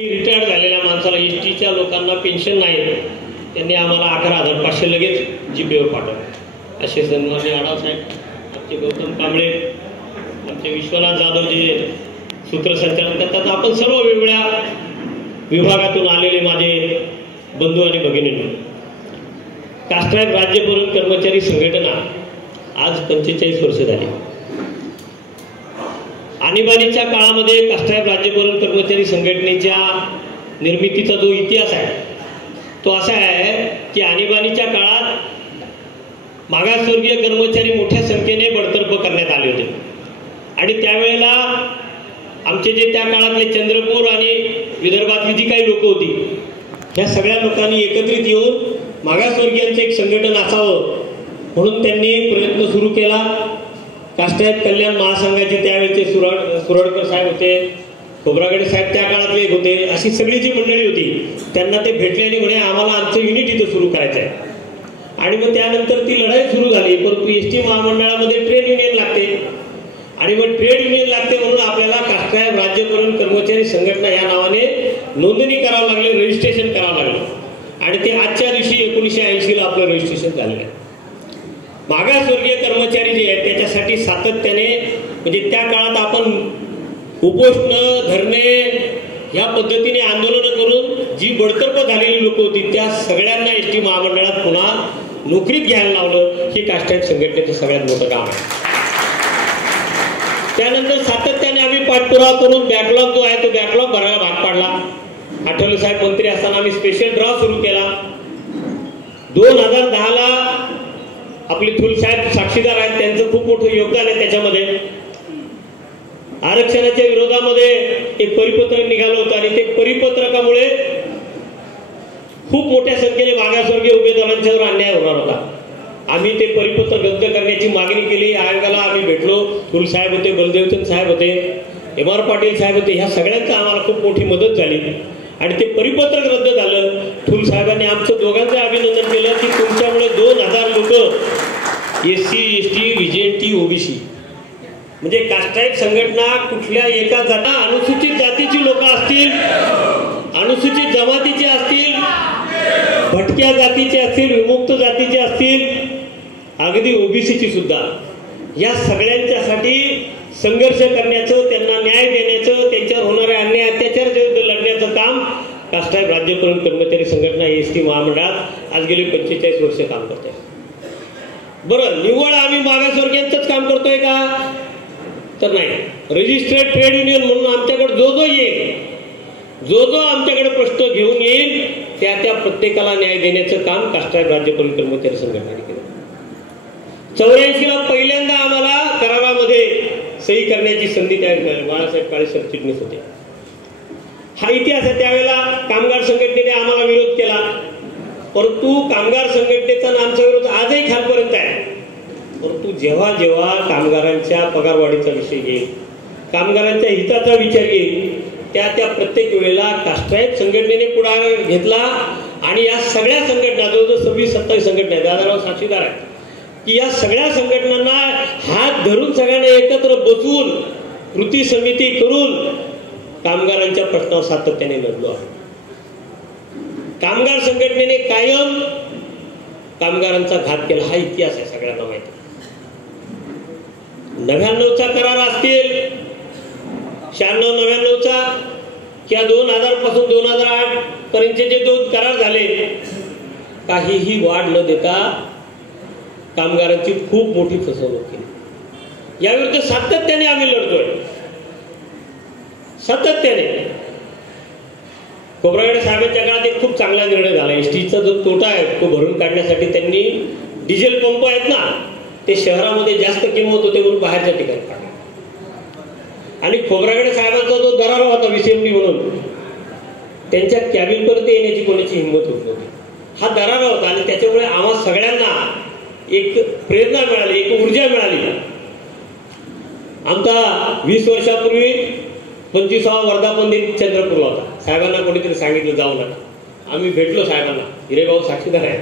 Retired झालेल्या माणसाला एसटीच्या लोकांना पेन्शन नाही, त्यांनी आम्हाला 11,500 लगेच जीपेवर पाठवले. असे सन्माननीय आढावसाहेब, आमचे गौतम कांबळे, आमचे विश्वनाथ जाधव जे सूत्रसंचालन करतात, आपण सर्व वेगवेगळ्या विभागातून आलेले माझे बंधू आणि भगिनींनो, कास्ट्राईब राज्य पुरवठा कर्मचारी संघटना आज 45 वर्ष झाली. आणीबाणीच्या काळामध्ये कास्ट्राईब राज्य पुरवठा कर्मचारी संघटनेच्या निर्मितीचा जो इतिहास आहे तो असा आहे की आणीबाणीच्या काळात मागासवर्गीय कर्मचारी मोठ्या संख्येने बडतर्फ करण्यात आले होते आणि त्यावेळेला आमचे जे त्या काळातले चंद्रपूर आणि विदर्भातली जी काही लोक होती ह्या सगळ्या लोकांनी एकत्रित येऊन मागासवर्गीयांचं एक संघटन असावं म्हणून त्यांनी प्रयत्न सुरू केला. कास्ट्राईब कल्याण महासंघाचे त्यावेळेचे सुरडकर साहेब होते, खोब्रागडे साहेब त्या काळातले एक होते, अशी सगळी जी मंडळी होती त्यांना ते भेटले आणि म्हणे आम्हाला आमचं युनिट इथं सुरू करायचं आहे. आणि मग त्यानंतर ती लढाई सुरू झाली. परंतु एसटी महामंडळामध्ये ट्रेड युनियन लागते आणि मग ट्रेड युनियन लागते म्हणून आपल्याला कास्ट्राईब राज्य पुरवठा कर्मचारी संघटना या नावाने नोंदणी करावं लागले, रजिस्ट्रेशन करावं लागलं आणि ते आजच्या दिवशी 1980ला आपलं रजिस्ट्रेशन झालेलं आहे. मागासवर्गीय कर्मचारी जे आहेत त्याच्यासाठी सातत्याने म्हणजे त्या काळात आपण उपोषण धरणे या पद्धतीने आंदोलन करून जी बडतर्फ झालेली लोक होती त्या सगळ्यांना एसटी महामंडळात पुन्हा नोकरीत घ्यायला लावलं. हे कास्ट्राईब संघटनेचं सगळ्यात मोठं काम आहे. त्यानंतर सातत्याने आम्ही पाठपुरावा करून बॅकलॉग जो आहे तो बॅकलॉग भरायला भाग पाडला. आठवले साहेब मंत्री असताना आम्ही स्पेशल ड्रॉ सुरू केला. 2010ला आपले थुल साहेब साक्षीदार आहेत, त्यांचं खूप मोठं योगदान आहे त्याच्यामध्ये. आरक्षणाच्या विरोधामध्ये एक परिपत्रक निघालं होतं आणि ते परिपत्रकामुळे खूप मोठ्या संख्येने मागासवर्गीय उमेदवारांच्यावर अन्याय होणार होता. आम्ही ते परिपत्रक रद्द करण्याची मागणी केली. आयोगाला आम्ही भेटलो. थुल साहेब होते, बलदेवचंद साहेब होते, MR पाटील साहेब होते. ह्या सगळ्यांचा आम्हाला खूप मोठी मदत झाली आणि ते परिपत्रक रद्द झालं. थुल साहेबांनी आमचं दोघांचं अभिनंदन केलं की तुमच्यामुळे 2000 लोक SC ST VJT OBC म्हणजे कास्ट्राईब संघटना कुठल्या एका जाता अनुसूचित जातीची लोक असतील, अनुसूचित जमातीचे असतील, भटक्या जातीचे असतील, विमुक्त जातीचे असतील, अगदी OBCची सुद्धा, या सगळ्यांच्यासाठी संघर्ष करण्याचं, त्यांना न्याय देण्याचं, त्यांच्यावर होणाऱ्या अन्याय अत्याचार विरुद्ध लढण्याचं काम कास्ट्राईब राज्य पुरवठा कर्मचारी संघटना एसटी महामंडळात आज गेली 45 वर्ष काम करते. बरं, निव्वळ आम्ही मागासवर्गीयांचंच काम करतोय का? तर नाही. रजिस्टर्ड ट्रेड युनियन म्हणून आमच्याकडे जो येईल, जो आमच्याकडे प्रश्न घेऊन येईल त्या प्रत्येकाला न्याय देण्याचं काम कास्ट्राईब राज्य पुरवठा कर्मचारी संघटनेने केलं. 84ला पहिल्यांदा आम्हाला करारामध्ये सही करण्याची संधी त्यावेळी बाळासाहेब काळे सरचिटणीस होते. हा इतिहास आहे. त्यावेळेला कामगार संघटनेने आम्हाला विरोध केला, परंतु कामगार संघटनेचा आमचा विरोध आजही खालपर्यंत आहे. परंतु जेव्हा जेव्हा कामगारांच्या पगारवाढीचा विषय येईल, कामगारांच्या हिताचा विचार येईल, त्या प्रत्येक वेळेला कास्ट्राईब संघटनेने पुढाकार घेतला आणि या सगळ्या संघटना जवळजवळ 26-27 संघटना आहेत, दादाराव साक्षीदार आहेत, की या सगळ्या संघटनांना हात धरून सगळ्यांना एकत्र बसवून कृती समिती करून कामगारांच्या प्रश्नावर सातत्याने लढलो आहे. कामगार संघटनेने कायम कामगारांचा घात केला. हा इतिहास आहे, सगळ्यांना माहिती. 99चा करार असतील, 96-99चा किंवा 2000 पासून 2008 पर्यंतचे जे 2 करार झाले, काहीही वाढ न देता कामगारांची खूप मोठी फसवणूक केली. याविरुद्ध सातत्याने आम्ही लढतोय, सातत्याने. खोब्रागडे साहेबांच्या काळात एक खूप चांगला निर्णय झाला. एसटीचा जो तोटा आहे तो भरून काढण्यासाठी त्यांनी डिझेल पंप आहेत ना, ते शहरामध्ये जास्त किंमत होते म्हणून बाहेरच्या ठिकाणी काढले आणि खोब्रागडे साहेबांचा जो दरार होता विसेमडी म्हणून, त्यांच्या कॅबिनपर्यंत येण्याची कोणाची हिंमत होत नव्हती. हा दरार होता आणि त्याच्यामुळे आम्हा सगळ्यांना एक प्रेरणा मिळाली, एक ऊर्जा मिळाली. आमचा 20 वर्षापूर्वी 25वा वर्धापन दिन चंद्रपूरला होता. साहेबांना कोणीतरी सांगितलं जाऊ नका. आम्ही भेटलो साहेबांना, हिरेभाऊ साक्षीदार आहे.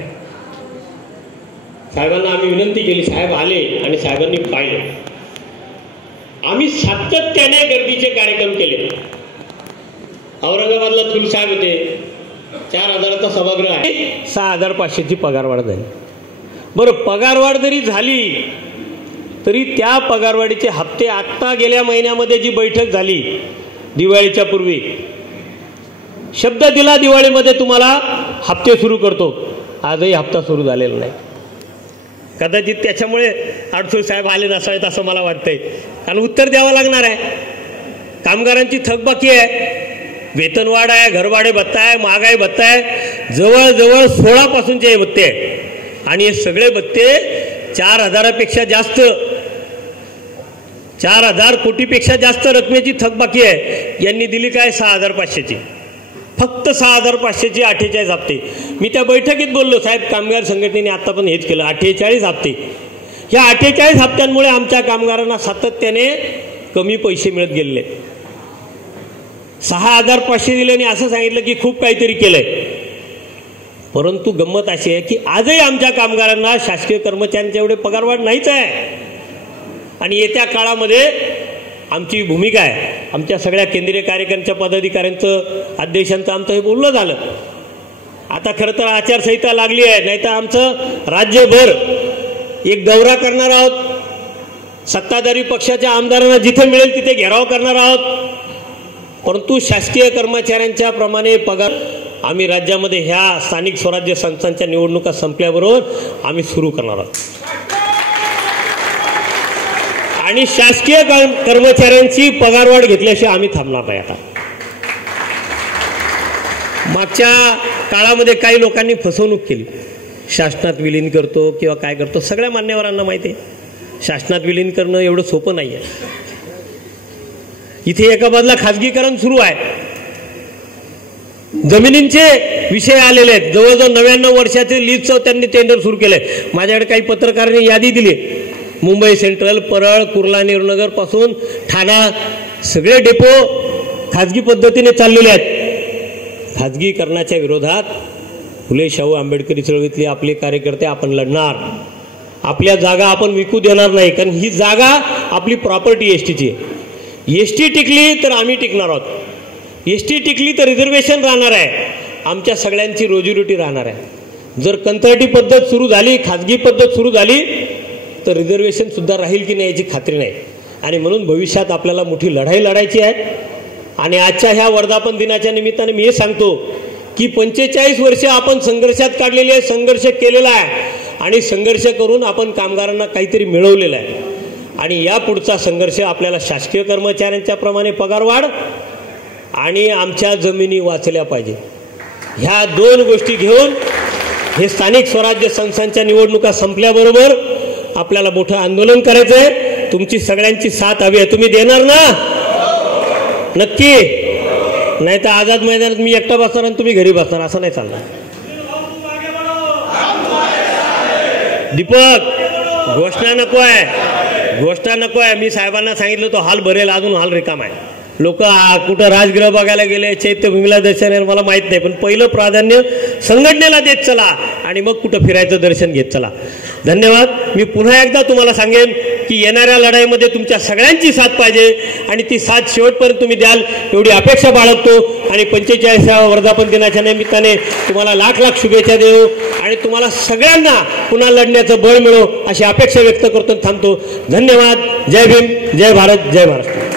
साहेबांना आम्ही विनंती केली, साहेब आले आणि साहेबांनी पाहिलं. आम्ही सातत्याने गर्दीचे कार्यक्रम केले. औरंगाबादला थुल साहेब होते, 4,000चा सभागृह आहे, 6,500ची पगारवाढ झाली. बरं, पगारवाढ जरी झाली तरी त्या पगारवाढीचे हप्ते आत्ता गेल्या महिन्यामध्ये जी बैठक झाली दिवाळीच्या पूर्वी, शब्द दिला दिवाळीमध्ये तुम्हाला हप्ते सुरू करतो, आजही हप्ता सुरू झालेला नाही. कदाचित त्याच्यामुळे अडसूळ साहेब आले नसावेत असं मला वाटतंय, कारण उत्तर द्यावं लागणार आहे. कामगारांची थकबाकी आहे, वेतनवाढ आहे, घरभाडे भत्ता आहे, महागाई भत्ता आहे, जवळजवळ 16 पासूनचे भत्ते आहे. आणि हे सगळे भत्ते 4,000पेक्षा जास्त, 4,000 कोटीपेक्षा जास्त रकमेची थकबाकी आहे. यांनी दिली काय? 6,500ची, फक्त 6,500ची 48 हप्ते. मी त्या बैठकीत बोललो, साहेब कामगार संघटनेने आता पण हेच केलं, 48 हप्ते. ह्या 48 हप्त्यांमुळे आमच्या कामगारांना सातत्याने कमी पैसे मिळत गेलेले. 6,500 दिले आणि असं सांगितलं की खूप काहीतरी केलंय. परंतु गंमत अशी आहे की आजही आमच्या कामगारांना शासकीय कर्मचाऱ्यांच्या एवढे पगारवाढ नाहीच आहे. आणि येत्या काळामध्ये आमची भूमिका आहे, आमच्या सगळ्या केंद्रीय कार्यकारिणीच्या पदाधिकाऱ्यांचं, अध्यक्षांचं आमचं हे बोलणं झालं. आता खरं तर आचारसंहिता लागली आहे, नाही तर आमचं राज्यभर एक दौरा करणार आहोत, सत्ताधारी पक्षाच्या आमदारांना जिथे मिळेल तिथे घेराव करणार आहोत. परंतु शासकीय कर्मचाऱ्यांच्या प्रमाणे पगार आम्ही राज्यामध्ये ह्या स्थानिक स्वराज्य संस्थांच्या निवडणुका संपल्याबरोबर आम्ही सुरू करणार आहोत. आणि शासकीय कर्मचाऱ्यांची पगारवाढ घेतल्याशिवाय आम्ही थांबणार नाही. आता मागच्या काळामध्ये काही लोकांनी फसवणूक केली, शासनात विलीन करतो किंवा काय करतो. सगळ्या मान्यवरांना माहिती आहे शासनात विलीन करणं एवढं सोपं नाही आहे. इथे एका बाजूला खाजगीकरण सुरू आहे, जमिनींचे विषय आलेले आहेत, जवळजवळ 99 वर्षाचे लीजचं त्यांनी टेंडर सुरू केलंय. माझ्याकडे काही पत्रकारांनी यादी दिली, मुंबई सेंट्रल, परळ, कुर्ला, नेहरूनगर पासून ठाणा सगळे डेपो खाजगी पद्धतीने चाललेले आहेत. खाजगीकरणाच्या विरोधात फुले शाहू आंबेडकरी चळवळीतले आपले कार्यकर्ते आपण लढणार. आपल्या जागा आपण विकू देणार नाही, कारण ही जागा आपली प्रॉपर्टी एसटीची आहे. एसटी टिकली तर आम्ही टिकणार आहोत, एसटी टिकली तर रिझर्वेशन राहणार आहे, आमच्या सगळ्यांची रोजीरोटी राहणार आहे. जर कंत्राटी पद्धत सुरू झाली, खाजगी पद्धत सुरू झाली तर रिझर्वेशन सुद्धा राहील की नाही याची खात्री नाही. आणि म्हणून भविष्यात आपल्याला मोठी लढाई लढायची आहे. आणि आजच्या ह्या वर्धापन दिनाच्या निमित्ताने मी हे सांगतो की 45 वर्ष आपण संघर्षात काढलेली आहे, संघर्ष केलेला आहे आणि संघर्ष करून आपण कामगारांना काहीतरी मिळवलेलं आहे. आणि या पुढचा संघर्ष आपल्याला शासकीय कर्मचाऱ्यांच्या प्रमाणे पगारवाढ आणि आमच्या जमिनी वाचल्या पाहिजे. ह्या 2 गोष्टी घेऊन हे स्थानिक स्वराज्य संस्थांच्या निवडणुका संपल्याबरोबर आपल्याला मोठं आंदोलन करायचं आहे. तुमची सगळ्यांची साथ हवी आहे. तुम्ही देणार ना? नक्की? नाही तर आझाद मैदानात मी एकटा बसणार आणि तुम्ही घरी बसणार, असं नाही चालणार. दीपक, घोषणा नको आहे, घोषणा नको आहे. मी साहेबांना सांगितलं तो हॉल भरेल, अजून हॉल रिकाम आहे. लोक कुठं राजगृह बघायला गेले, चैत्यभूमीला दर्शन, मला माहित नाही. पण पहिलं प्राधान्य संघटनेला देत चला आणि मग कुठं फिरायचं दर्शन घेत चला. धन्यवाद. मी पुन्हा एकदा तुम्हाला सांगेन की येणाऱ्या लढाईमध्ये तुमच्या सगळ्यांची साथ पाहिजे आणि ती साथ शेवटपर्यंत तुम्ही द्याल एवढी अपेक्षा बाळगतो. आणि 45व्या वर्धापन दिनाच्या निमित्ताने तुम्हाला लाख लाख शुभेच्छा देऊ आणि तुम्हाला सगळ्यांना पुन्हा लढण्याचं बळ मिळो अशी अपेक्षा व्यक्त करतो. थांबतो. धन्यवाद. जय भीम, जय भारत, जय महाराष्ट्र.